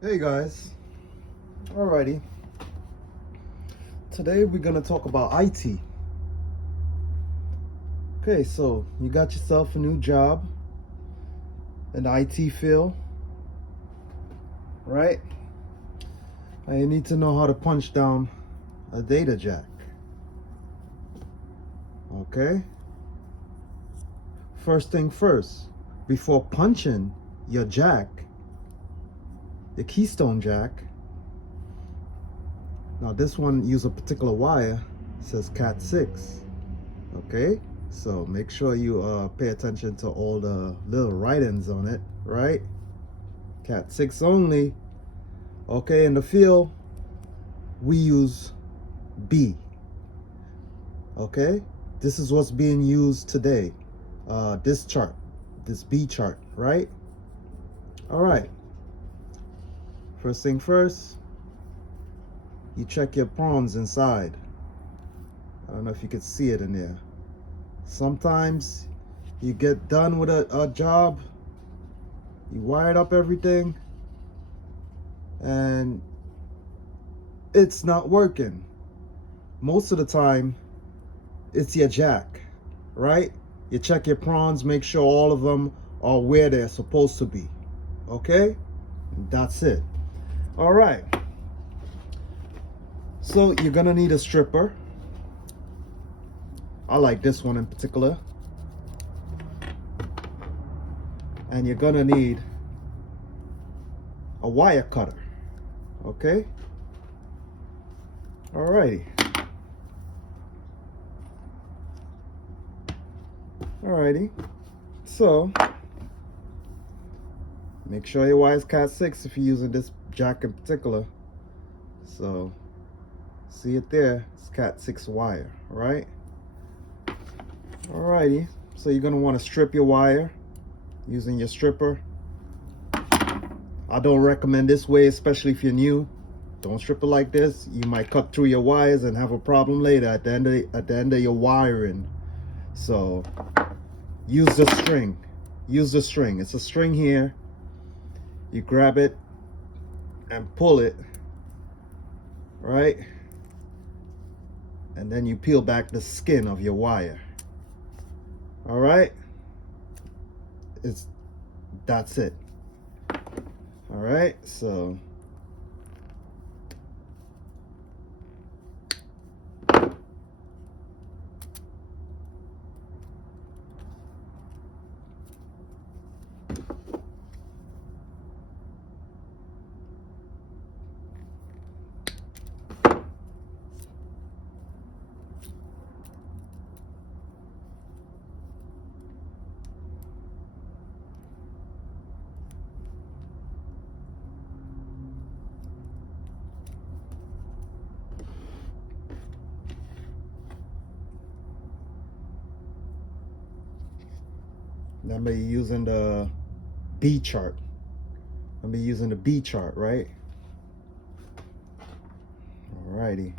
Hey guys, alrighty. Today we're gonna talk about IT. Okay, so you got yourself a new job in the IT field, right? And you need to know how to punch down a data jack. Okay? First thing first, before punching your jack, your keystone jack. Now this one use a particular wire, it says cat6. Okay? So make sure you pay attention to all the little write-ins on it, right? cat6 only. Okay, in the field we use B. Okay, this is what's being used today. This chart, this B chart, right? All right, first thing first, you check your prongs inside. I don't know if you could see it in there. Sometimes you get done with a job, you wired up everything, and it's not working. Most of the time, it's your jack, right? You check your prongs, make sure all of them are where they're supposed to be. Okay? And that's it. All right. So you're gonna need a stripper. I like this one in particular. And you're gonna need a wire cutter. Okay? Alrighty. Alrighty. So make sure your wire's cat6 if you're using this jack in particular. So see it there, it's cat6 wire, right? Alrighty, so you're gonna want to strip your wire using your stripper. I don't recommend this way, especially if you're new. Don't strip it like this. You might cut through your wires and have a problem later at the end of your wiring. So use the string. Use the string. It's a string here. You grab it and pull it, right? And then you peel back the skin of your wire. All right? That's it. All right, so remember you're using the B chart. Remember using the B chart, right? Alrighty.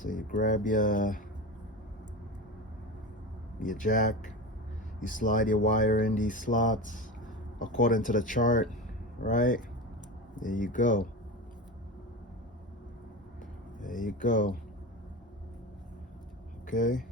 So you grab your jack, you slide your wire in these slots according to the chart, right? There you go. There you go. Okay.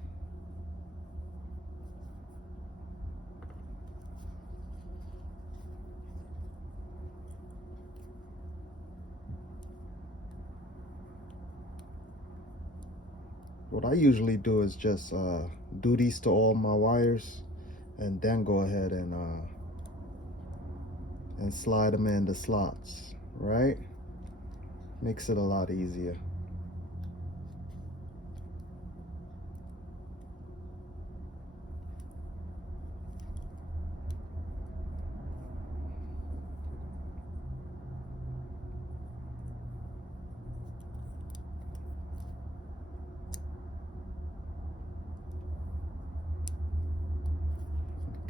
What I usually do is just do these to all my wires and then go ahead and slide them in the slots, right? Makes it a lot easier.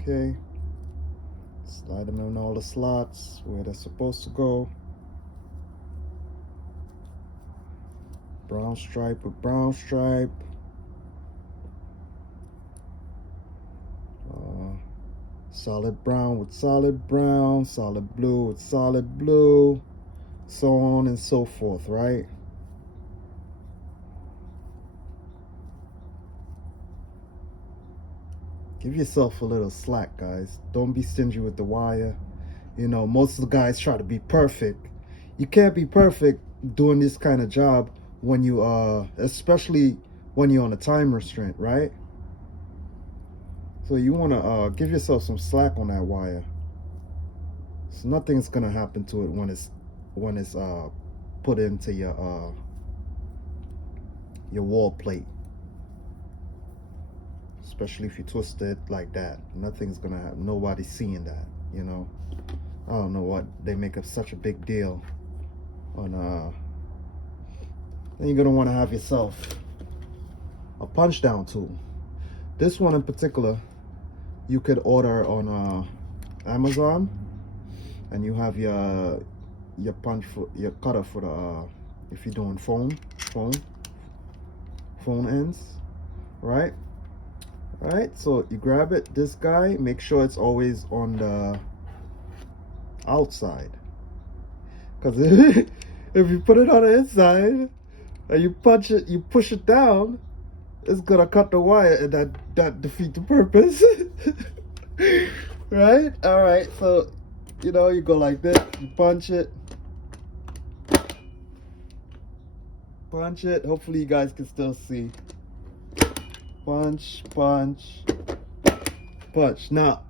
Okay, slide them in all the slots where they're supposed to go. Brown stripe with brown stripe. solid brown with solid brown, solid blue with solid blue, so on and so forth, right? Give yourself a little slack, guys. Don't be stingy with the wire. You know, most of the guys try to be perfect. You can't be perfect doing this kind of job when you especially when you're on a time restraint, right? So you want to give yourself some slack on that wire. So nothing's gonna happen to it when it's put into your wall plate. Especially if you twist it like that, nothing's gonna happen. Nobody's seeing that, you know. I don't know what they make up such a big deal on. Then you're gonna want to have yourself a punch down tool. This one in particular, you could order on Amazon, and you have your punch for your cutter for the if you're doing phone ends, right? Right, so you grab it, this guy, make sure it's always on the outside, because if you put it on the inside and you punch it, you push it down, it's gonna cut the wire, and that defeat the purpose. Right? All right, so you know, you go like this, you punch it, hopefully you guys can still see. Punch, punch, punch. Now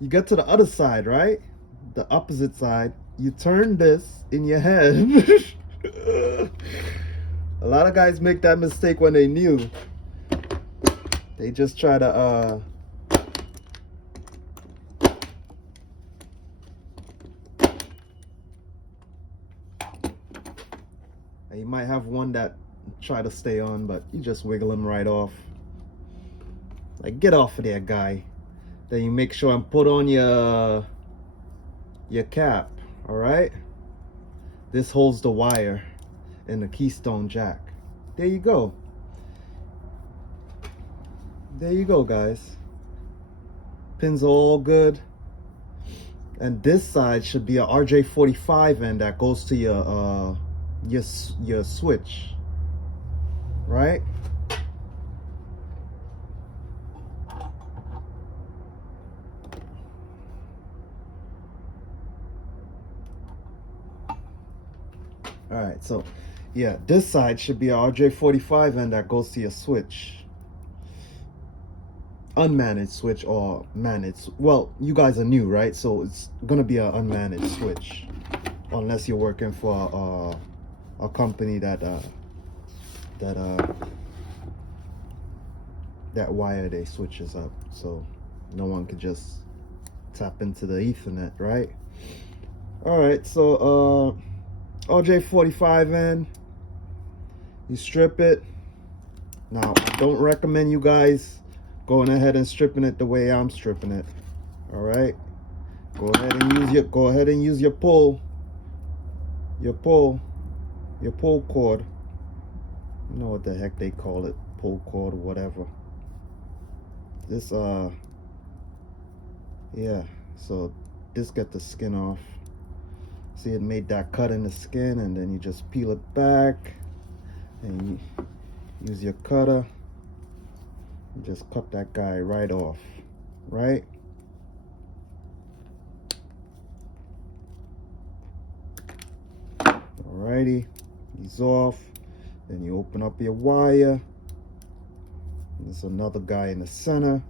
you get to the other side, right? The opposite side. You turn this in your head. A lot of guys make that mistake when they new. They just try to and you might have one that try to stay on, but you just wiggle them right off. Like, get off of there, guy. Then you make sure and put on your cap. All right, this holds the wire in the keystone jack. There you go. There you go, guys. Pins are all good, and this side should be a RJ45 end that goes to your switch, right? All right, so yeah, this side should be a RJ45 end that goes to your switch. Unmanaged switch or managed. Well, you guys are new, right? So it's gonna be an unmanaged switch, unless you're working for a company that wire they switches up, so no one could just tap into the Ethernet, right? All right, so RJ45 end, you strip it. Now, I don't recommend you guys going ahead and stripping it the way I'm stripping it. All right, go ahead and use your pull cord. You know what the heck they call it, pull cord or whatever. This yeah, so this get the skin off. See, it made that cut in the skin, and then you just peel it back and you use your cutter and just cut that guy right off, right? Alrighty, he's off. Then you open up your wire. There's another guy in the center,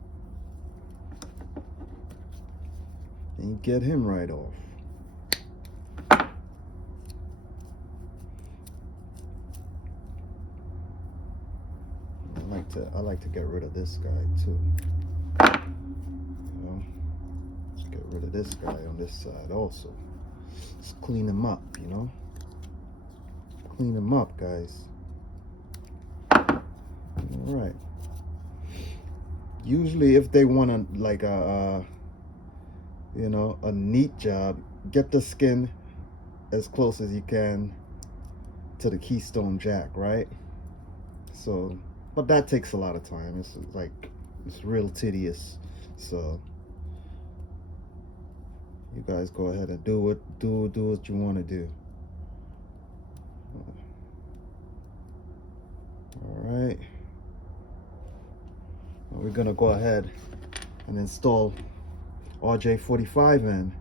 and you get him right off. I like to get rid of this guy too. You know, let's get rid of this guy on this side also. Let's clean him up, you know. Clean him up, guys. All right. Usually, if they want to, like you know, a neat job, get the skin as close as you can to the keystone jack, right? So, but that takes a lot of time. It's real tedious. So You guys go ahead and do what you want to do. All right. Now we're gonna go ahead and install RJ45 in.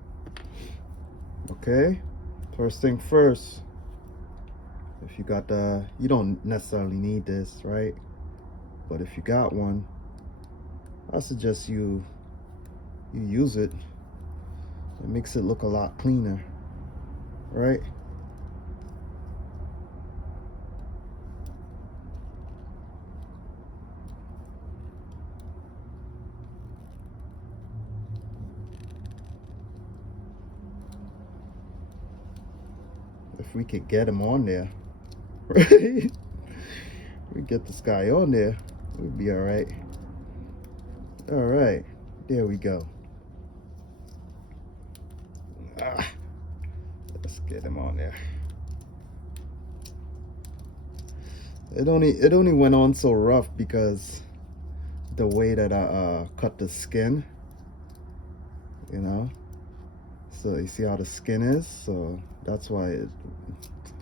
Okay. First thing first. If you got you don't necessarily need this, right? But if you got one, I suggest you use it. It makes it look a lot cleaner, right? If we could get him on there, right? We get this guy on there, we'll be all right. All right, there we go. Let's get him on there. It only went on so rough because the way that I cut the skin, you know. So you see how the skin is, so that's why it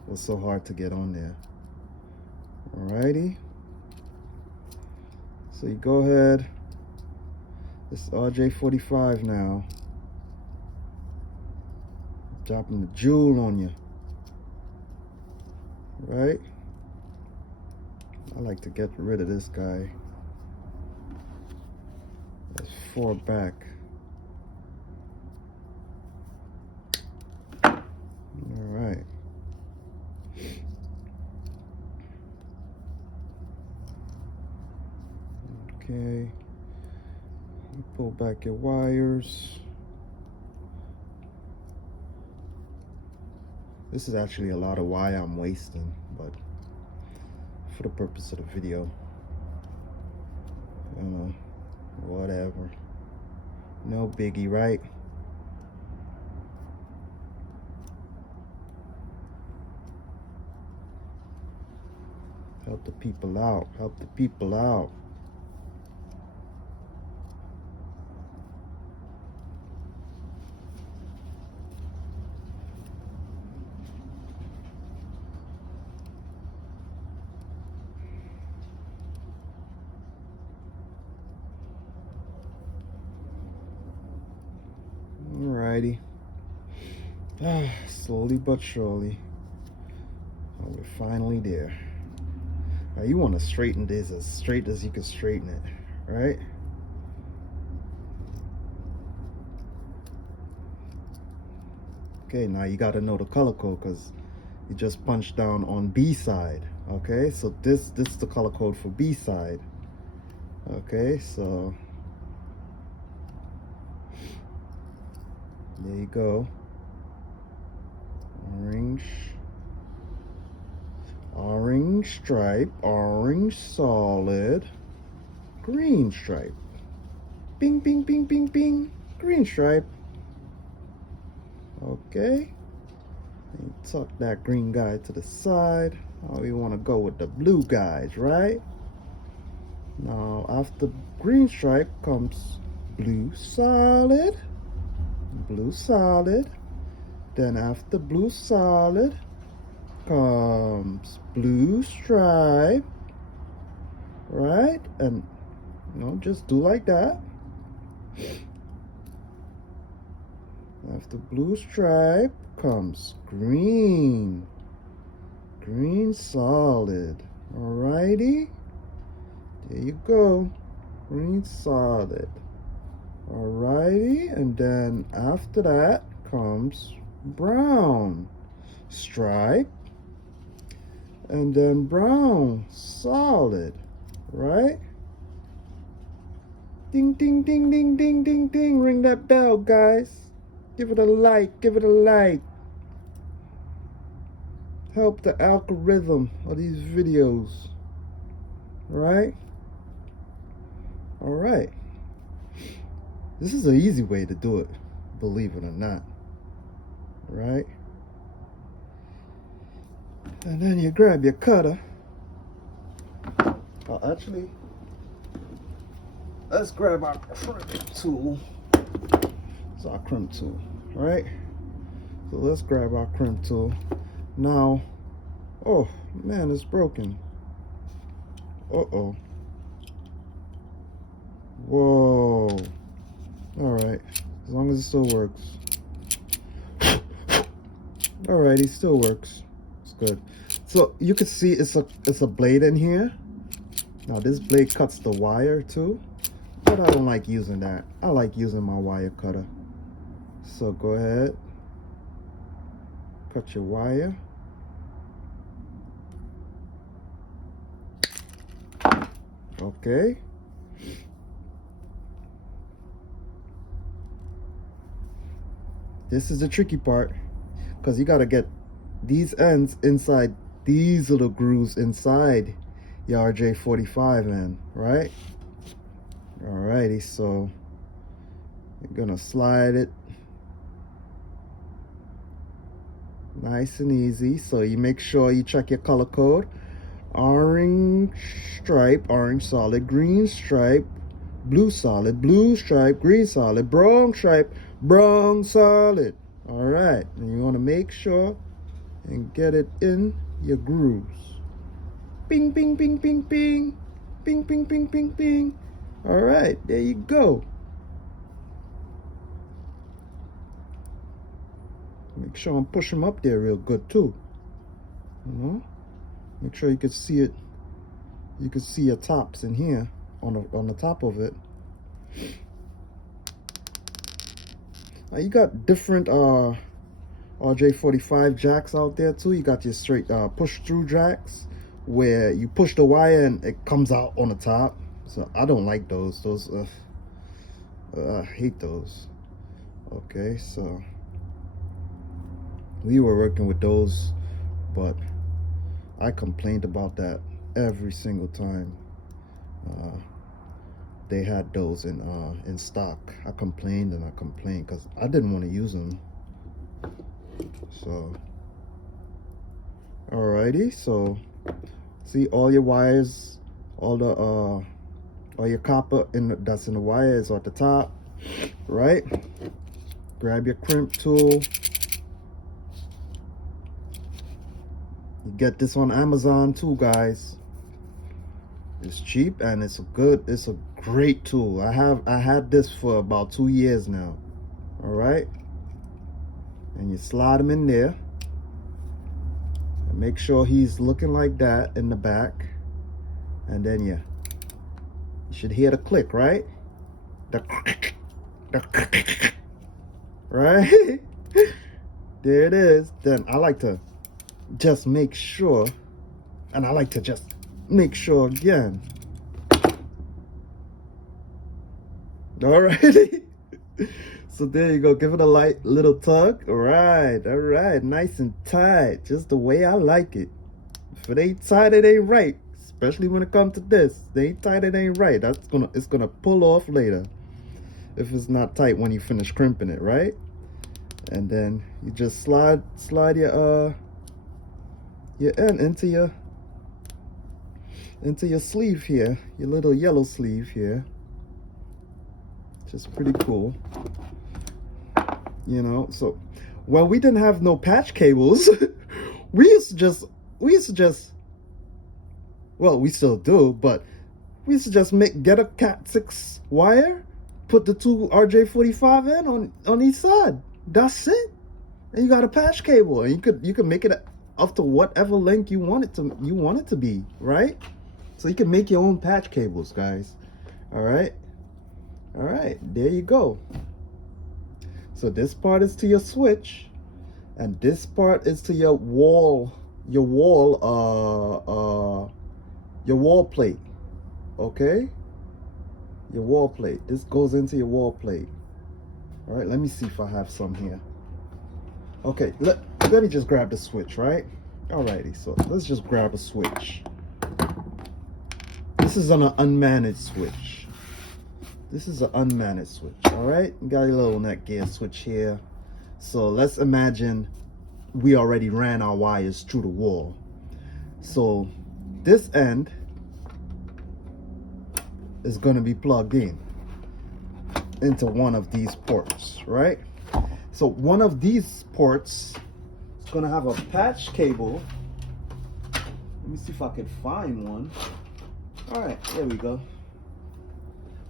was so hard to get on there. Alrighty. So you go ahead. This RJ45 now. Dropping the jewel on you. Right? I like to get rid of this guy. That's 4 back. Alright. Okay. You pull back your wires. This is actually a lot of wire I'm wasting, but for the purpose of the video, you know, whatever. No biggie, right? Help the people out. Help the people out. Alrighty. Slowly but surely. Oh, we're finally there. Now you want to straighten this as straight as you can straighten it, right? Okay, now you got to know the color code because you just punched down on B side. Okay, so this is the color code for B side. Okay, so there you go. Orange stripe, orange solid, green stripe. Bing, bing, bing, bing, bing. Green stripe. Okay. And tuck that green guy to the side. Oh, we want to go with the blue guys, right? Now, after green stripe comes blue solid. Blue solid. Then after blue solid comes blue stripe, right? And you know, just do like that. After blue stripe comes green solid. Alrighty, there you go, green solid. Alrighty, and then after that comes brown stripe, and then brown solid, right? Ding, ding, ding, ding, ding, ding, ding. Ring that bell, guys. Give it a like, give it a like. Help the algorithm of these videos, right? All right. This is an easy way to do it, believe it or not, right? And then you grab your cutter. Actually, let's grab our crimp tool. It's our crimp tool. All right, so let's grab our crimp tool now. Oh man, it's broken. Uh-oh. Whoa. All right, as long as it still works. All right, it still works. It's good. So you can see it's a blade in here. Now this blade cuts the wire too, but I don't like using that. I like using my wire cutter. So go ahead, cut your wire. Okay. This is the tricky part, because you got to get these ends inside these little grooves inside your RJ45 end, right? Alrighty, so you're gonna slide it nice and easy. So you make sure you check your color code. Orange stripe, orange solid, green stripe, blue solid, blue stripe, green solid, brown stripe, brown solid. All right, and you want to make sure and get it in your grooves. Bing, bing, bing, bing, bing, bing, bing, bing, bing, bing. All right, there you go. Make sure I'm pushing them up there real good too. You know, make sure you can see it. You can see your tops in here on the top of it. Now you got different RJ45 jacks out there too. You got your straight push through jacks where you push the wire and it comes out on the top. So I don't like those. I hate those. Okay, so we were working with those, but I complained about that every single time they had those in stock. I complained and I complained because I didn't want to use them. So alrighty, so see all your wires, all your copper that's in the wire is at the top, right? Grab your crimp tool. You get this on Amazon too, guys. It's cheap and it's a great tool. I had this for about 2 years now. All right, and you slide them in there and make sure he's looking like that in the back, and then you should hear the click, right? The right. There it is. Then I like to just make sure, and I like to just make sure again. All right. So there you go. Give it a light little tug. All right, nice and tight, just the way I like it. If it ain't tight, it ain't right. Especially when it comes to this, if it ain't tight, it ain't right. It's gonna pull off later if it's not tight when you finish crimping it, right? And then you just slide your end into your sleeve here, your little yellow sleeve here. Just pretty cool, you know. So when we didn't have no patch cables, we used to just well, we still do, but we used to just get a cat6 wire, put the two RJ45 in on each side. That's it. And you got a patch cable, and you could make it up to whatever length you want it to be, right? So you can make your own patch cables, guys. All right, there you go. So this part is to your switch, and this part is to your wall plate. Okay, your wall plate. This goes into your wall plate. All right, let me see if I have some here. Okay, let me just grab the switch, right? Alrighty, so let's just grab a switch. This is on an unmanaged switch. This is an unmanaged switch, all right? You got a little Netgear switch here. So let's imagine we already ran our wires through the wall. So this end is going to be plugged into one of these ports, right? So one of these ports is gonna have a patch cable. Let me see if I can find one. All right, there we go.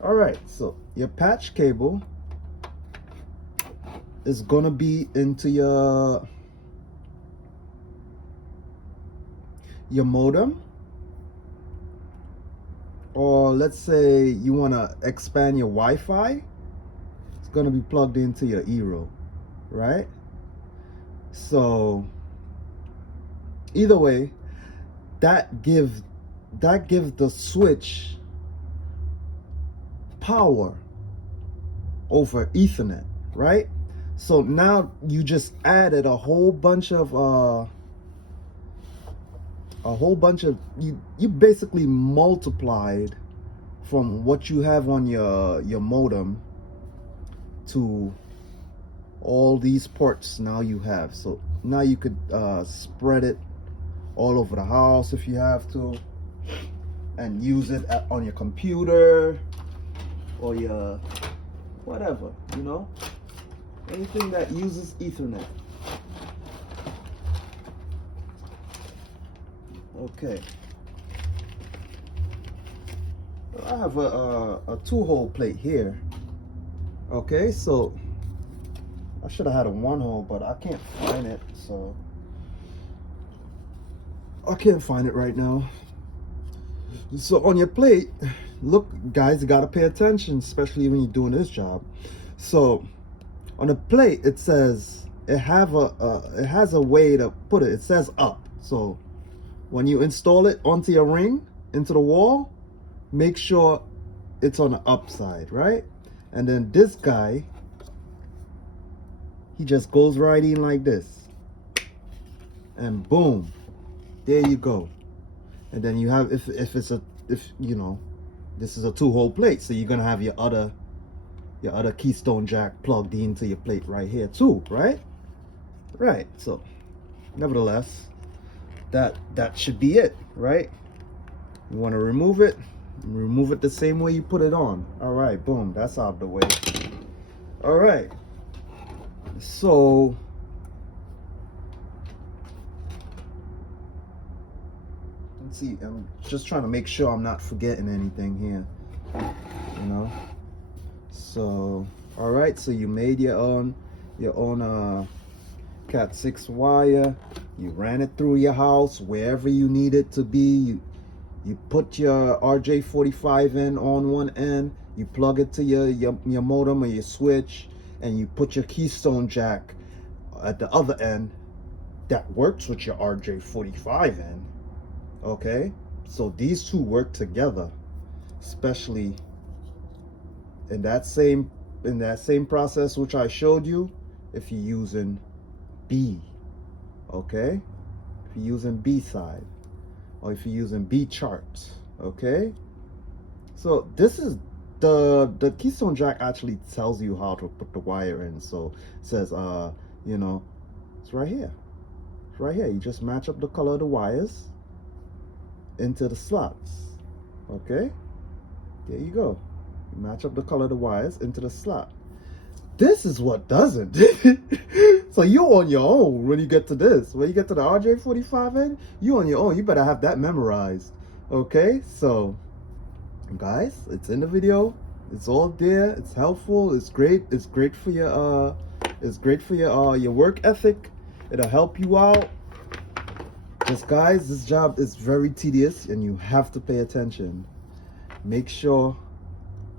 All right, so your patch cable is gonna be into your modem, or let's say you want to expand your Wi-Fi, it's gonna be plugged into your Eero, right? So either way, that gives the switch power over Ethernet, right? So now you just added a whole bunch of you basically multiplied from what you have on your modem to all these ports now you have. So now you could spread it all over the house if you have to, and use it on your computer or your whatever, you know, anything that uses Ethernet. Okay, I have a 2-hole plate here. Okay, so I should have had a 1-hole, but I can't find it, so I can't find it right now. So on your plate, look guys, you gotta pay attention, especially when you're doing this job. So on the plate, it says it has a way to put it. It says up. So when you install it onto your ring, into the wall, make sure it's on the upside, right? And then this guy, he just goes right in like this, and boom, there you go. And then you have, if you know, this is a 2-hole plate, so you're gonna have your other keystone jack plugged into your plate right here too, right? Right. So nevertheless, that should be it, right? You want to remove it the same way you put it on. All right, boom, that's out of the way. All right, so let's see, I'm just trying to make sure I'm not forgetting anything here, you know. So all right, so you made your own cat6 wire. You ran it through your house wherever you need it to be. You put your RJ45 in on one end, you plug it to your modem or your switch, and you put your keystone jack at the other end that works with your RJ45 in. Okay, so these two work together, especially in that same process which I showed you, if you're using B. Okay, if you're using B side, or if you're using B charts. Okay, so this is the keystone jack actually tells you how to put the wire in. So it says you know, it's right here. It's right here. You just match up the color of the wires into the slots. Okay, there you go. You match up the color of the wires into the slot. This is what doesn't. So you're on your own when you get to this. When you get to the RJ45 end, you on your own. You better have that memorized. Okay, so guys, it's in the video. It's all there. It's helpful. It's great. It's great for your your work ethic. It'll help you out. Just guys, this job is very tedious and you have to pay attention. Make sure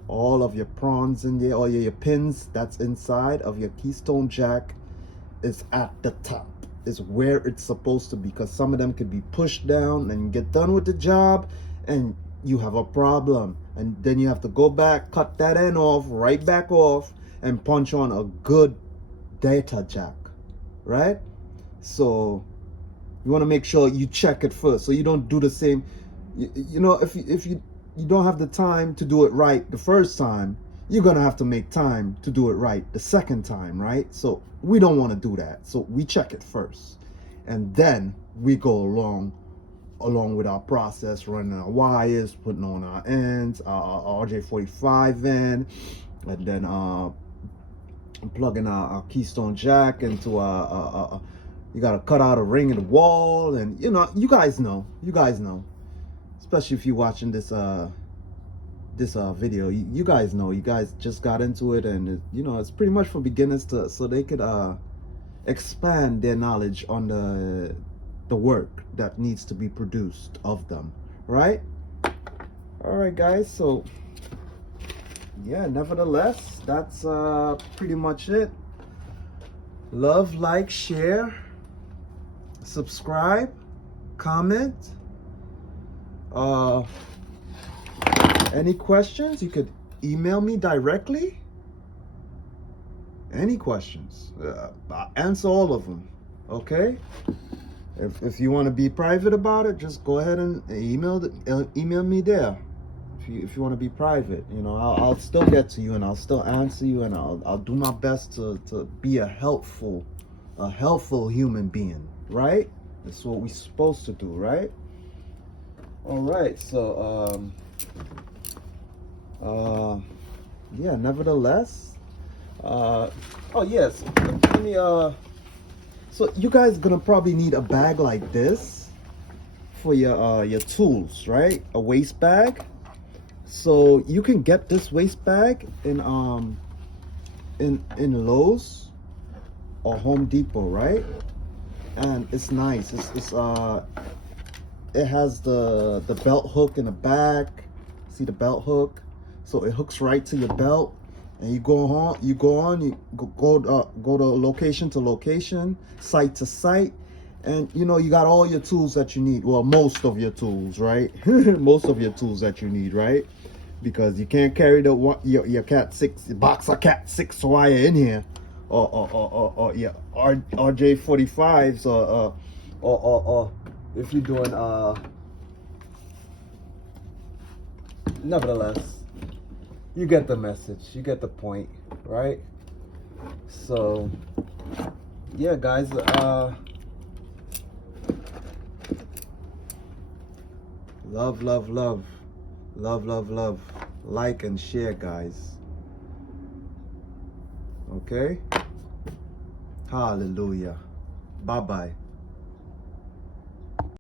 all of your prongs in there, all your pins that's inside of your keystone jack is at the top, is where it's supposed to be, because some of them could be pushed down and you get done with the job and you have a problem, and then you have to go back, cut that end off, right back off, and punch on a good data jack, right? So you want to make sure you check it first, so you don't do the same. You know, if you don't have the time to do it right the first time, you're gonna have to make time to do it right the second time, right? So we don't want to do that. So we check it first, and then we go along with our process, running our wires, putting on our ends, our RJ45 in, and then I'm plugging a keystone jack into you gotta cut out a ring in the wall, and you know, you guys know, especially if you're watching this video, you guys know, you guys just got into it, and you know, it's pretty much for beginners so they could expand their knowledge on the work that needs to be produced of them, right? All right, guys, so yeah, nevertheless, that's pretty much it. Love, like, share, subscribe, comment. Any questions, you could email me directly. Any questions, I'll answer all of them. Okay, if you want to be private about it, just go ahead and email me there. If you want to be private, you know, I'll still get to you, and I'll still answer you, and I'll do my best to be a helpful human being, right? That's what we're supposed to do, right? All right, so yeah, nevertheless, oh yes, let me so you guys gonna probably need a bag like this for your tools, right? A waste bag. So you can get this waste bag in Lowe's or Home Depot, right? And it's nice. It has the belt hook in the back. See the belt hook? So it hooks right to your belt, and you go to location to location, site to site, and you know, you got all your tools that you need. Well, most of your tools, right? Most of your tools that you need, right? Because you can't carry your cat6 box of cat6 wire in here, or yeah, RJ45s, or if you're doing nevertheless, you get the message, you get the point, right? So yeah, guys, love, like and share, guys. Okay, hallelujah, bye bye.